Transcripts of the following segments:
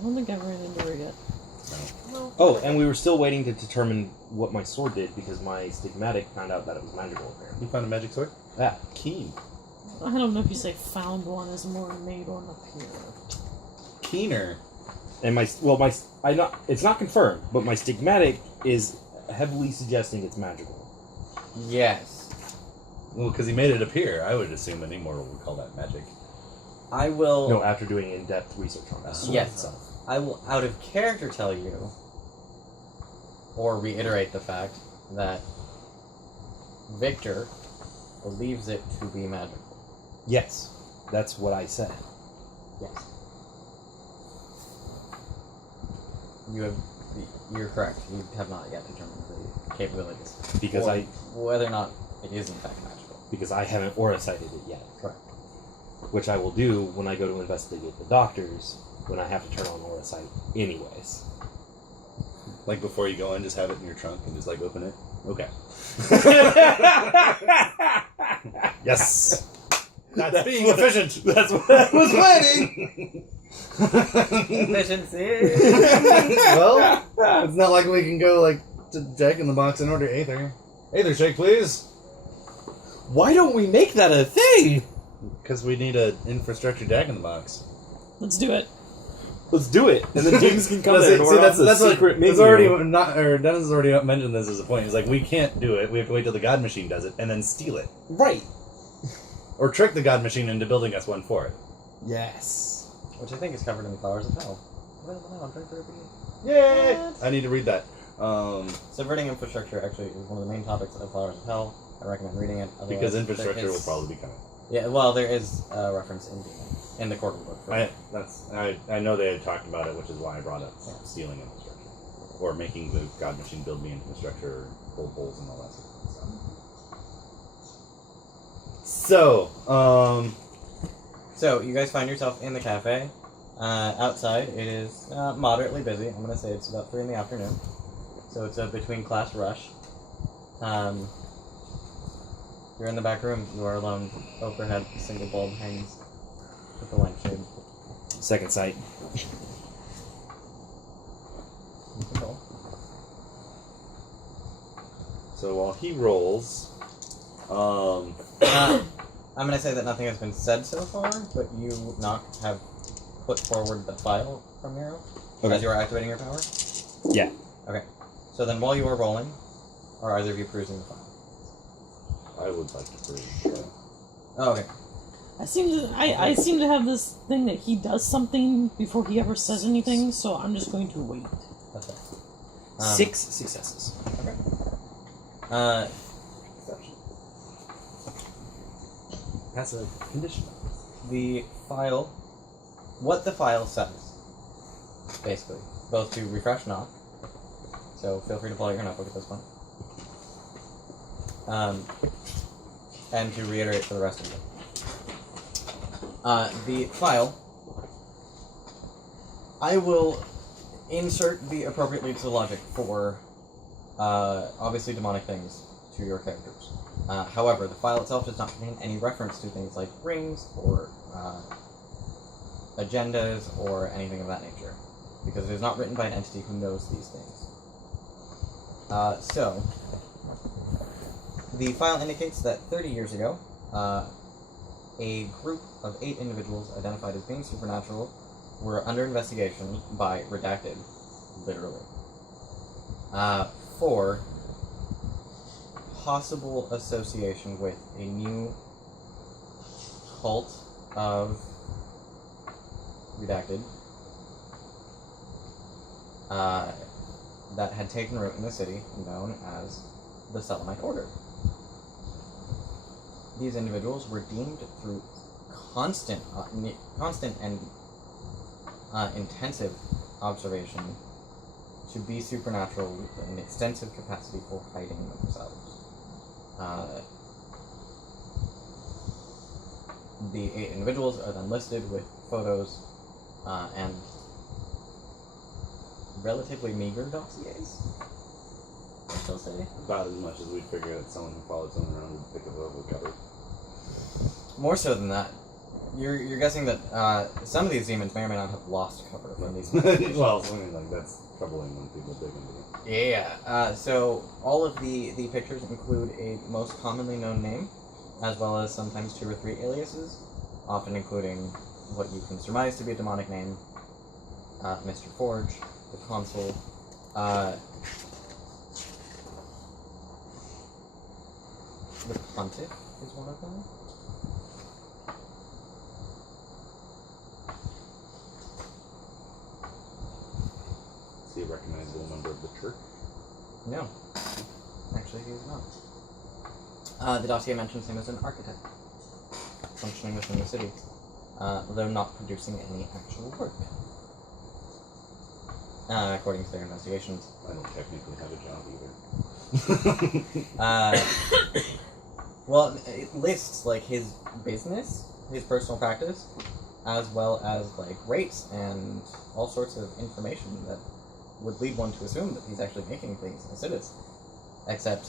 I don't think I've ran into her yet. No. Oh, and we were still waiting to determine what my sword did because my stigmatic found out that it was magical. Apparently. You found a magic sword? Yeah. Keen. I don't know if you say found one as more made one appear. Keener. And it's not confirmed, but my stigmatic is heavily suggesting it's magical. Yes. Well, because he made it appear. I would assume any mortal would call that magic. I will... No, after doing in-depth research on that sword Yes. itself. I will, out of character, tell you, or reiterate the fact, that Victor believes it to be magical. Yes, that's what I said. Yes. You're correct. You have not yet determined the capabilities. Because or whether or not it is in fact magical. Because I haven't aura sighted it yet. Correct. Which I will do when I go to investigate the doctors, when I have to turn on aura sight anyways. Like before you go in, just have it in your trunk and just like open it? Okay. Yes! That's being efficient! That's what I was planning! Efficiency! Well, it's not like we can go like to Jack in the Box and order Aether. Aether shake, please! Why don't we make that a thing? Because we need an infrastructure Jack in the Box. Let's do it. Let's do it, and then James can come That's there it. and See, order off the that's secret what, menu. it's already not, or Dennis has already mentioned this as a point. He's like, we can't do it. We have to wait till the God Machine does it, and then steal it. Right. Or trick the God Machine into building us one for it. Yes. Which I think is covered in the Flowers of Hell. Available now on Drink Yay! What? I need to read that. Subverting infrastructure actually is one of the main topics of Flowers of Hell. I recommend reading it. Otherwise, Because infrastructure there will is- probably be coming. Yeah, well, there is a reference in the Corbin book. For I know they had talked about it, which is why I brought up stealing infrastructure. Or making the God Machine build me infrastructure, hold holes and all that sort of stuff. So, you guys find yourself in the cafe. Outside, it is moderately busy. I'm going to say it's about 3 in the afternoon. So it's a between-class rush. You're in the back room. You are alone. Overhead, a single bulb hangs with the lampshade. Second sight. So while he rolls, I'm going to say that nothing has been said so far, but you have put forward the file from Nero as you are activating your power? Yeah. Okay. So then while you are rolling, are either of you perusing the file? I would like to prove. Oh, okay. I seem to have this thing that he does something before he ever says anything, so I'm just going to wait. That's it. 6 successes. Okay. That's a condition. The file, what the file says, basically, both to refresh knock, so feel free to pull out your notebook at this point, and to reiterate for the rest of it. The file, I will insert the appropriate leads to logic for, obviously demonic things to your characters. However, the file itself does not contain any reference to things like rings or agendas or anything of that nature, because it is not written by an entity who knows these things. So, the file indicates that 30 years ago, a group of 8 individuals identified as being supernatural were under investigation by Redacted, literally, for possible association with a new cult of Redacted that had taken root in the city, known as the Selenite Order. These individuals were deemed through constant and intensive observation to be supernatural with an extensive capacity for hiding themselves. The 8 individuals are then listed with photos and relatively meager dossiers, I shall say. About as much as we'd figure that someone who followed someone around would pick up a cover. More so than that, You're guessing that some of these demons may or may not have lost cover from these. Well, something like that's troubling when people dig into it. Yeah. So all of the pictures include a most commonly known name, as well as sometimes 2 or 3 aliases, often including what you can surmise to be a demonic name, Mr. Forge, the Consul, the Pontiff is one of them. Is he a recognizable member of the church? No. Actually, he is not. The dossier mentions him as an architect, functioning within the city, though not producing any actual work. According to their investigations. I don't technically have a job either. Well, it lists, like, his business, his personal practice, as well as, like, rates and all sorts of information that would lead one to assume that he's actually making things as it is. Except...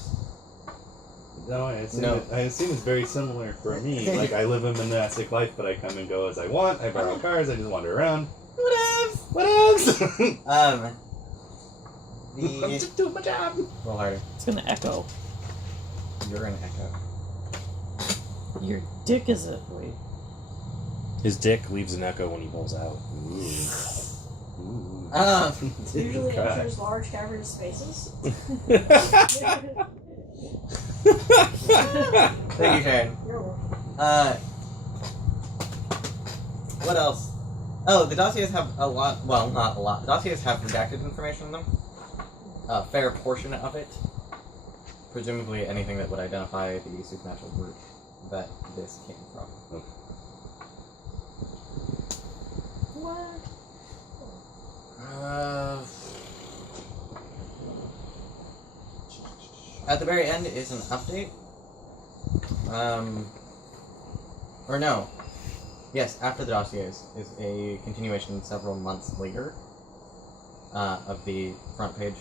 No, I assume, No. I assume it's very similar for me. Like, I live a monastic life, but I come and go as I want. I borrow cars, I just wander around. What else? I'm I'm just doing my job. A little harder. It's gonna echo. You're an echo. Your dick is it? Wait. His dick leaves an echo when he pulls out. Ooh. Usually God. enters large cavernous spaces. Thank you, Sharon. You're welcome. What else? Oh, the dossiers have a lot. Well, not a lot. The dossiers have redacted information in them. A fair portion of it. Presumably anything that would identify the supernatural group that this came from. Okay. What? At the very end is an update. Or no. Yes, after the dossiers is a continuation several months later of the front page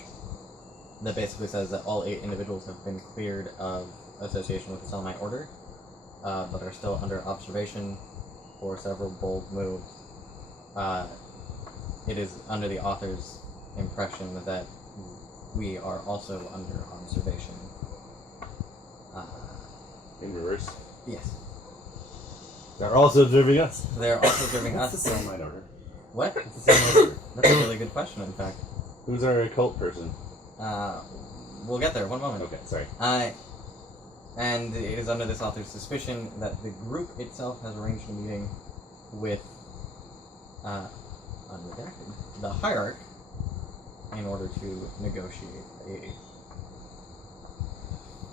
that basically says that all 8 individuals have been cleared of association with the Selamite Order, but are still under observation for several bold moves. It is under the author's impression that we are also under observation. In reverse. Yes. They're also observing us. They're also observing What's us. the Selamite Order? What? What's the Selamite Order? That's a really good question, in fact. Who's our occult person? We'll get there. One moment. Okay, sorry. And it is under this author's suspicion that the group itself has arranged a meeting with, unredacted, the Hierarch in order to negotiate a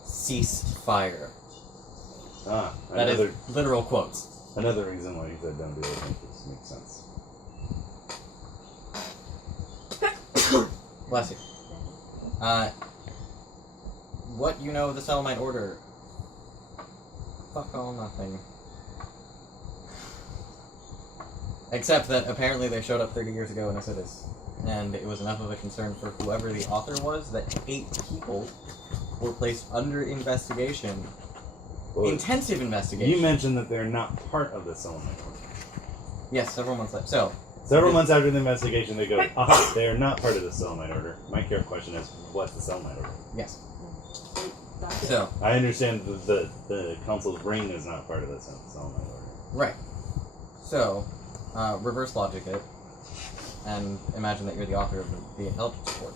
ceasefire. That is literal quotes. Another reason why you said don't do it. I think this makes sense. Bless you. What you know of the Selamite Order? Fuck all nothing. Except that apparently they showed up 30 years ago in Acidus, and it was enough of a concern for whoever the author was that 8 people were placed under investigation. Well, Intensive investigation. you mentioned that they're not part of the Selamite Order. Yes, several months later. So, Several months after the investigation, they go, aha, they are not part of the Selamite Order. My care question is, what's the Selamite Order? yes. That's it. So, I understand that the Consul's ring is not part of the Selamite Order. right. So, reverse logic it, and imagine that you're the author of the intelligence report.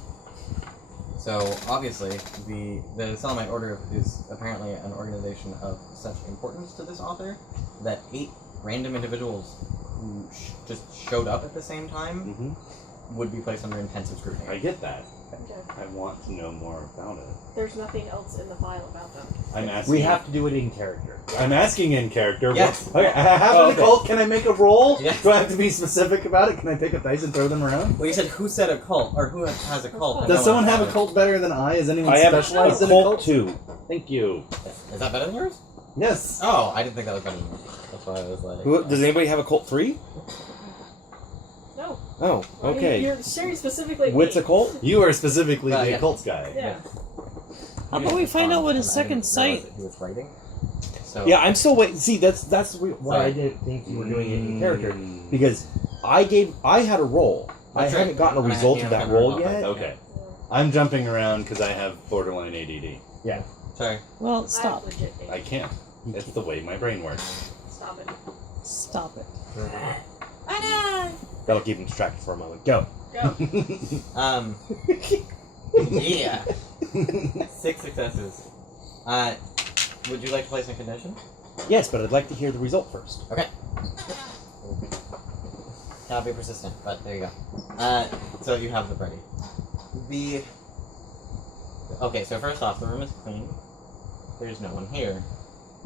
So, obviously, the Selamite Order is apparently an organization of such importance to this author that 8 random individuals who just showed up at the same time Mm-hmm. would be placed under intensive I scrutiny. get that. Okay. I want to know more about it. There's nothing else in the file about them. I'm asking. We have to do it in character. I'm asking in character. Yes. Okay, I have Oh, an okay. occult. Can I make a roll? Yes. Do I have to be specific about it? Can I pick up dice and throw them around? Well, you said who said a cult, or who has a cult? and Does no someone one have a has cult better than I? Is anyone I have a specialized in a cult cult? too. Thank you. Is that better than yours? Yes. Oh, I didn't think that was better than yours. That's why I was like... Who, does anybody have a cult 3? No. Oh, okay. You're sharing specifically. What's a cult? You are specifically the yeah. occult guy. Yeah. How about we find out what his I second didn't realize sight? that he was writing. So Yeah, I'm still waiting. See, that's why Sorry. I didn't think you were doing it in character, because I had a roll. I That's right. haven't gotten a And I- result yeah, of that okay, roll okay. yet. Okay. I'm jumping around because I have borderline ADD. Yeah. Sorry. Well, I stop. have legit I can't. It's the way my brain works. Stop it. Stop it. That'll keep him distracted for a moment. Go. Go. Yeah. 6 successes. Would you like to place a condition? Yes, but I'd like to hear the result first. Okay. Cannot be persistent, but there you go. So you have the ready. Okay, so first off, the room is clean. There's no one here.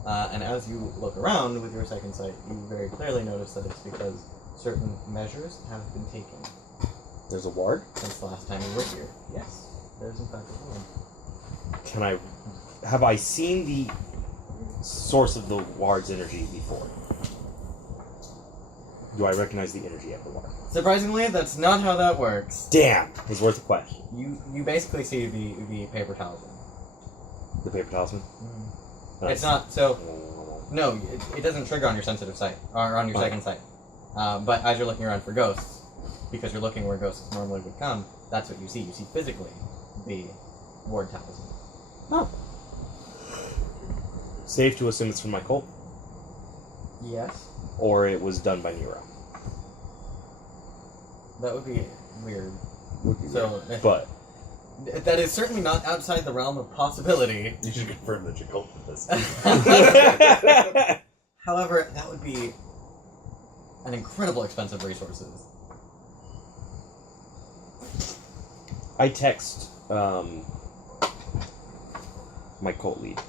And as you look around with your second sight, you very clearly notice that it's because certain measures have been taken There's a ward. since the last time you were here. Yes, there's in fact a room. Have I seen the source of the ward's energy before? Do I recognize the energy of the ward? Surprisingly, that's not how that works. Damn! It's worth a question. You basically see the paper talisman. The paper talisman? It's not so. No, it doesn't trigger on your sensitive sight or on your second sight. But as you're looking around for ghosts, because you're looking where ghosts normally would come, that's what you see. You see physically the ward talisman. Oh. Safe to assume it's from my cult, Yes, or it was done by Nero. that would be weird. Would be So, weird. But that is certainly not outside the realm of possibility. You should confirm that your cult did this. However, that would be an incredible expensive resources. I text my cult lead,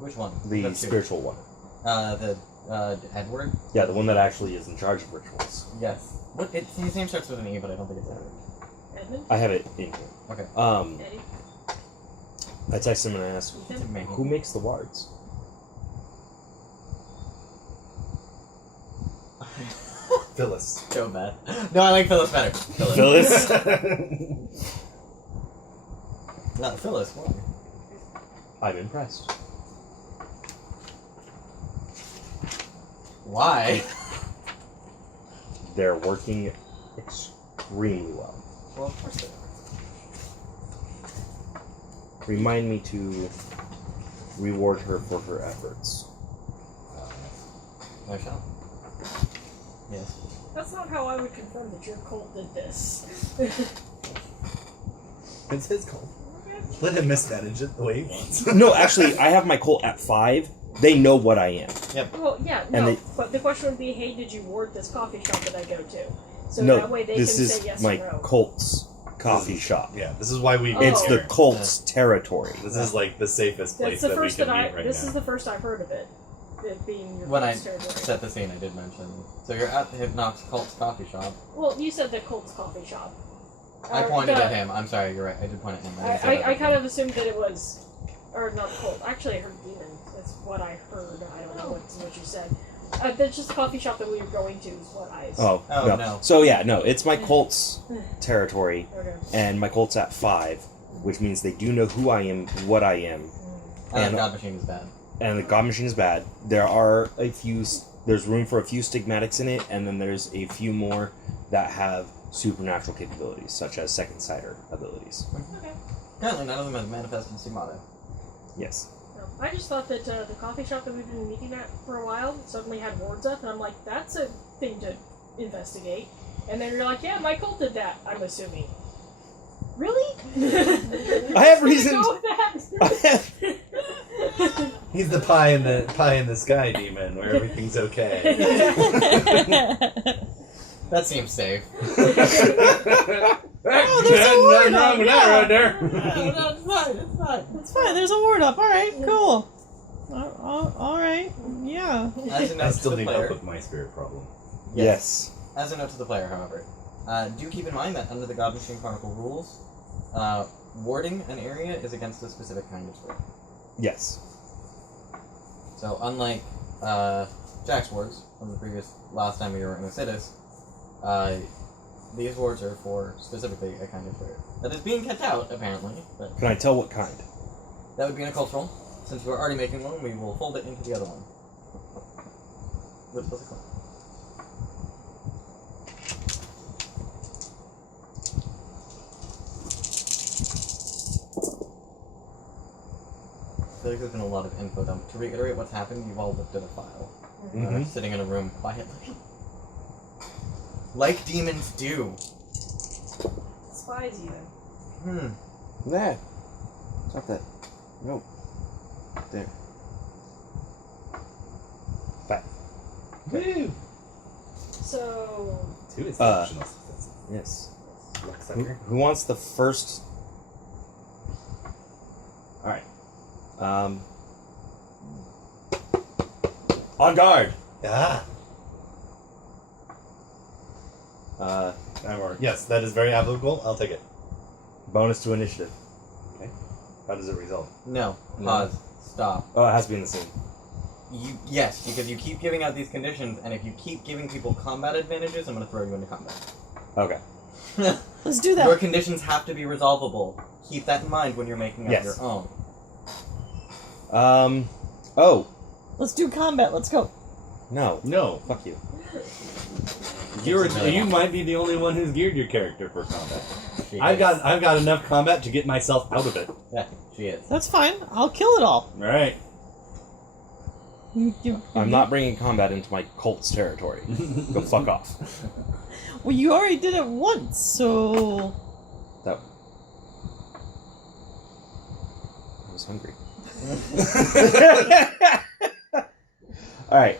Which one? the That's two. spiritual one. Edward? Yeah, the one that actually is in charge of rituals. Yes. What? His name starts with an E, but I don't think it's Edward. Edmund? I have it in here. Okay. Eddie? I text him and I ask, Ethan? Maybe. who makes the wards? Phyllis. So bad. No, I like Phyllis better. Phyllis? Not Phyllis. Why? I'm impressed. Why? They're working extremely well. Well, of course they are. Remind me to reward her for her efforts. I shall. Yes. That's not how I would confirm that your cult did this. It's his call. Let him mismanage it the way he wants. No, actually, I have my cult at 5. They know what I am. Well, yeah, And no, they- but the question would be, hey, did you ward this coffee shop that I go to? So No, that way they this can is say yes my or no. cult's coffee shop. Yeah, this is why we. Oh. It's the here. cult's territory. This is like the safest place That's the that we first can that meet I. right This now. is the first I've heard of it. It being your When I cult's territory. set the scene, I did mention. So you're at the Hypnox Cult's coffee shop. Well, you said the cult's coffee shop. I Or pointed the- at him. I'm sorry, you're right. I did point at him. didn't say I that. kind of assumed that it was, or not cult. Actually, I heard demon. That's what I heard. I don't know what you said. That's just the coffee shop that we were going to. Is what I. Oh, Oh, no. no. So yeah, no, it's my cult's territory, Okay. and my cult's at 5, which means they do know who I am, what I am, And and- the God Machine is bad. and the God Machine is bad. There are a few. There's room for a few stigmatics in it, and then there's a few more that have supernatural capabilities, such as second sighter abilities. Okay. Apparently, none of them have manifested Stigmata. Yes. No, I just thought that the coffee shop that we've been meeting at for a while suddenly had wards up, and I'm like, that's a thing to investigate. And then you're like, yeah, my cult did that. I'm assuming. Really? I have reason Go with that. He's the pie in the sky demon, where everything's okay. That seems safe. Oh, there's a ward up. wrong with that right there. No, it's fine. It's fine. It's fine. There's a ward up. All right. Cool. All right. Yeah. As a note I to still the need player, help with my spirit problem. Yes. As a note to the player, however, do keep in mind that under the God Machine Chronicle rules, warding an area is against a specific kind of spirit. Yes. So unlike Jack's wards from the last time we were in Acidus, these wards are for specifically a kind of spirit that is being kept out apparently, but Can I tell what kind? that would be in a cultural. since we're already making one, we will fold it into the other one. What's it called? I feel like there's been a lot of info dump. To reiterate what's happened, you've all lifted a file. Mhm. Sitting in a room quietly. Like demons do. Spies even. Nah. Stop that. No. There. Woo! So, 2 exceptional. Yes. Who, Lucksucker. who wants the first? All right. On guard. Ah. Yes, that is very applicable. I'll take it. Bonus to initiative. How does it result? No. No. Pause. Stop. Oh, it has to be in the scene. Yes, because you keep giving out these conditions, and if you keep giving people combat advantages, I'm going to throw you into combat. Okay. Let's do Your that. conditions have to be resolvable. Keep that in mind when you're making up Yes. your own. Oh Let's do combat. Let's go. no. No. Fuck you. You might be the only one who's geared your character for combat. She I've is. got enough combat to get myself out of it. Yeah, she is. That's fine. I'll kill it all. All right. I'm not bringing combat into my cult's territory. Go fuck off. Well, you already did it once, so. That. I was hungry. All right.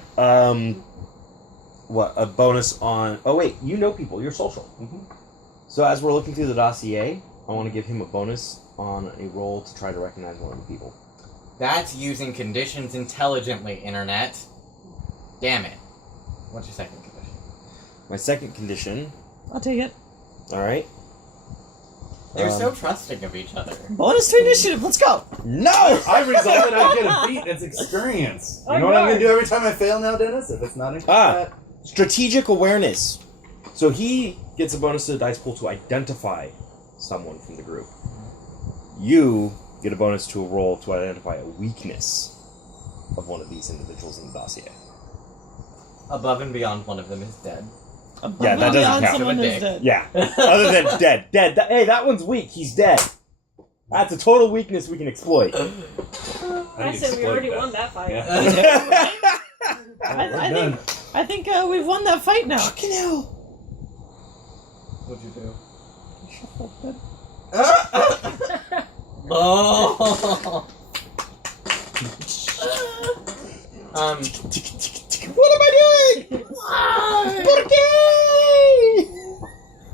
What a bonus on? Oh wait, you know people. You're social. So as we're looking through the dossier, I want to give him a bonus on a roll to try to recognize one of the people. That's using conditions intelligently, Internet. Damn it. What's your second condition? My second condition. I'll take it. All right. They're so trusting of each other. Bonus to initiative. Let's go. No. I resolved it. I get a beat. It's experience. You know what I'm going to do every time I fail now, Dennis? If it's not in combat. Strategic awareness. So he gets a bonus to the dice pool to identify someone from the group. You get a bonus to a roll to identify a weakness of one of these individuals in the dossier. Above and beyond, one of them is dead. Yeah, that doesn't count. Someone Dick. is dead. Yeah. Other than dead. Hey, that one's weak. He's dead. That's a total weakness we can exploit. I said we already won that fight. Yeah. I think we've won that fight now. Fucking hell. What'd you do? Shuffle bed. Oh! What am I doing? ¿Por qué?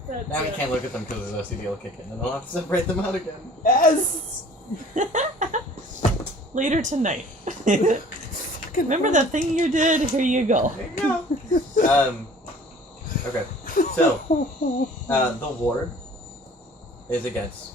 That's, Now we can't look at them because his OCD will kick in, and I'll have to separate them out again. Yes. Later tonight. Remember that thing you did? Here you go. There you go. Okay. So, the ward is against,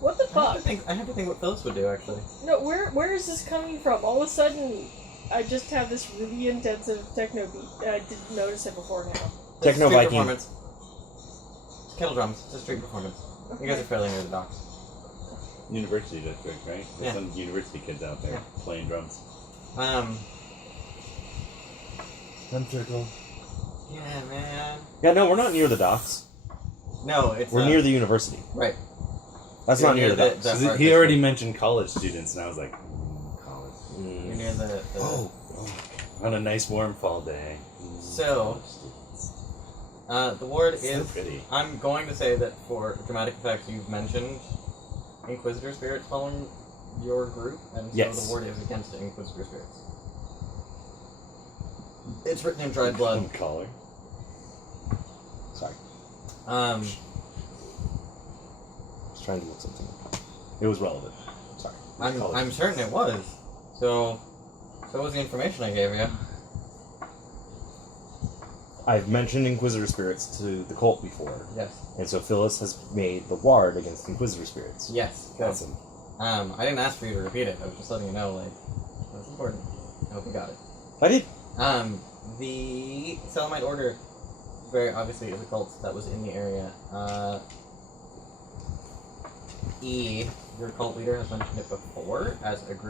what the fuck? I have to think what Phyllis would do, actually. No, where is this coming from? All of a sudden, I just have this really intensive techno beat. I didn't notice it before now. Techno Street Viking. performance. It's kettle drums. It's a street performance. You guys are fairly near the docks. University district, right? There's Yeah. some university kids out there playing drums. Circle. Yeah, man. Yeah, no, we're not near the docks. No, it's We're near the university. right. That's You're not near the docks. the He art already district. mentioned college students, and I was like, college. You're near the Oh. On a nice warm fall day. So, the ward So is. pretty. I'm going to say that for dramatic effects, you've mentioned Inquisitor spirits following your group, and so Yes. the ward is against Inquisitor spirits. It's written in dried blood. Collar. Sorry. Um, I was trying to look something up. It was relevant. Sorry. I'm certain it was. So was the information I gave you. I've mentioned Inquisitor spirits to the cult before, Yes. and so Phyllis has made the ward against Inquisitor spirits. Yes. Good. Awesome. I didn't ask for you to repeat it. I was just letting you know, like, that's important. I hope you got it. I did. The Selamite Order very obviously is a cult that was in the area. E, your cult leader, has mentioned it before as a group